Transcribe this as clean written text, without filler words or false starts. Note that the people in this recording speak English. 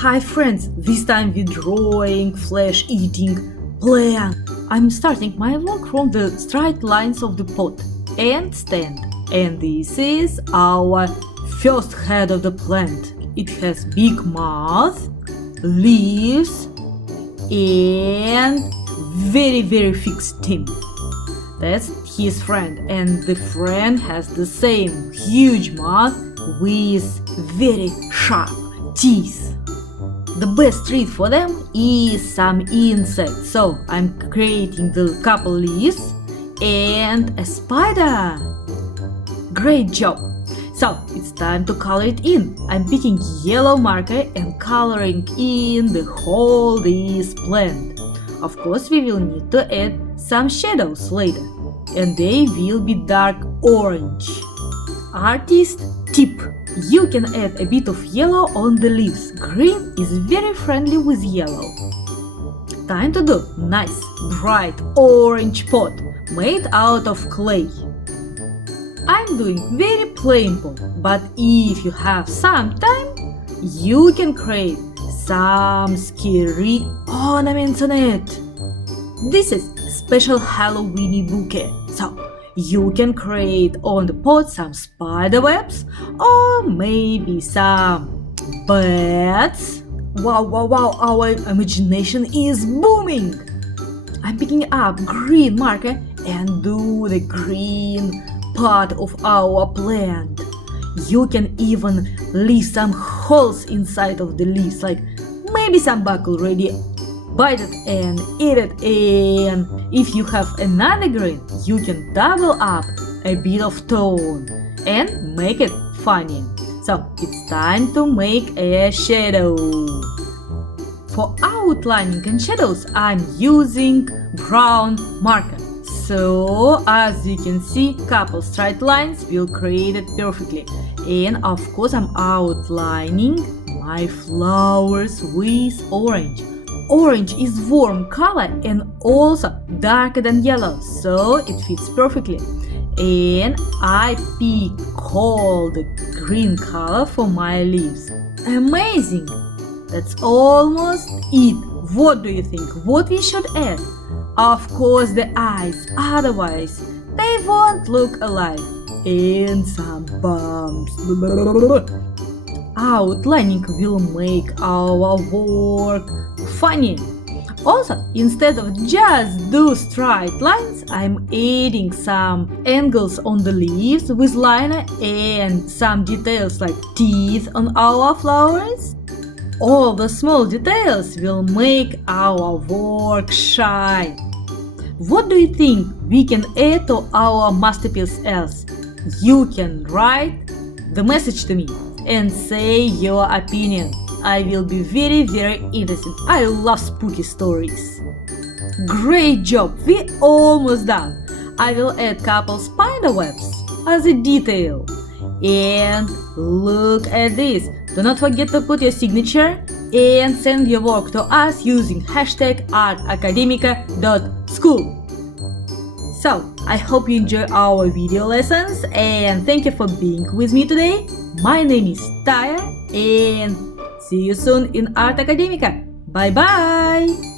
Hi friends, this time we're drawing flesh-eating plant. I'm starting my vlog from the straight lines of the pot and stand. And this is our first head of the plant. It has big mouth, leaves and very thick stem. That's his friend, and the friend has the same huge mouth with very sharp teeth. The best treat for them is some insects, so I'm creating the couple leaves and a spider. Great job! So it's time to color it in. I'm picking yellow marker and coloring in the whole this plant. Of course, we will need to add some shadows later, and they will be dark orange. Artist tip: you can add a bit of yellow on the leaves. Green is very friendly with yellow. Time to do nice bright orange pot made out of clay. I'm doing very plain pot, but if you have some time, you can create some scary ornaments on it. This is special Halloween bouquet, so you can create on the pot some spider webs or maybe some bats. Wow, our imagination is booming! I'm picking up green marker and do the green part of our plant. You can even leave some holes inside of the leaves, like maybe some bug already bite it and eat it. And if you have another green, you can double up a bit of tone and make it funny. So it's time to make a shadow. For outlining and shadows, I'm using brown marker. So as you can see, couple straight lines will create it perfectly. And of course I'm outlining my flowers with orange. Orange is warm color and also darker than yellow, so it fits perfectly. And I pick all the green color for my leaves. Amazing! That's almost it. What do you think? What we should add? Of course the eyes, otherwise they won't look alive. And some bumps. Outlining will make our work funny. Also, instead of just do straight lines, I'm adding some angles on the leaves with liner and some details like teeth on our flowers. All the small details will make our work shine. What do you think we can add to our masterpiece else? You can write the message to me and say your opinion. I will be very interested. I love spooky stories. Great job! We're almost done. I will add couple spider webs as a detail. And look at this. Do not forget to put your signature and send your work to us using hashtag @academica.school. So, I hope you enjoy our video lessons and thank you for being with me today. My name is Taya and see you soon in Art Academica. Bye bye!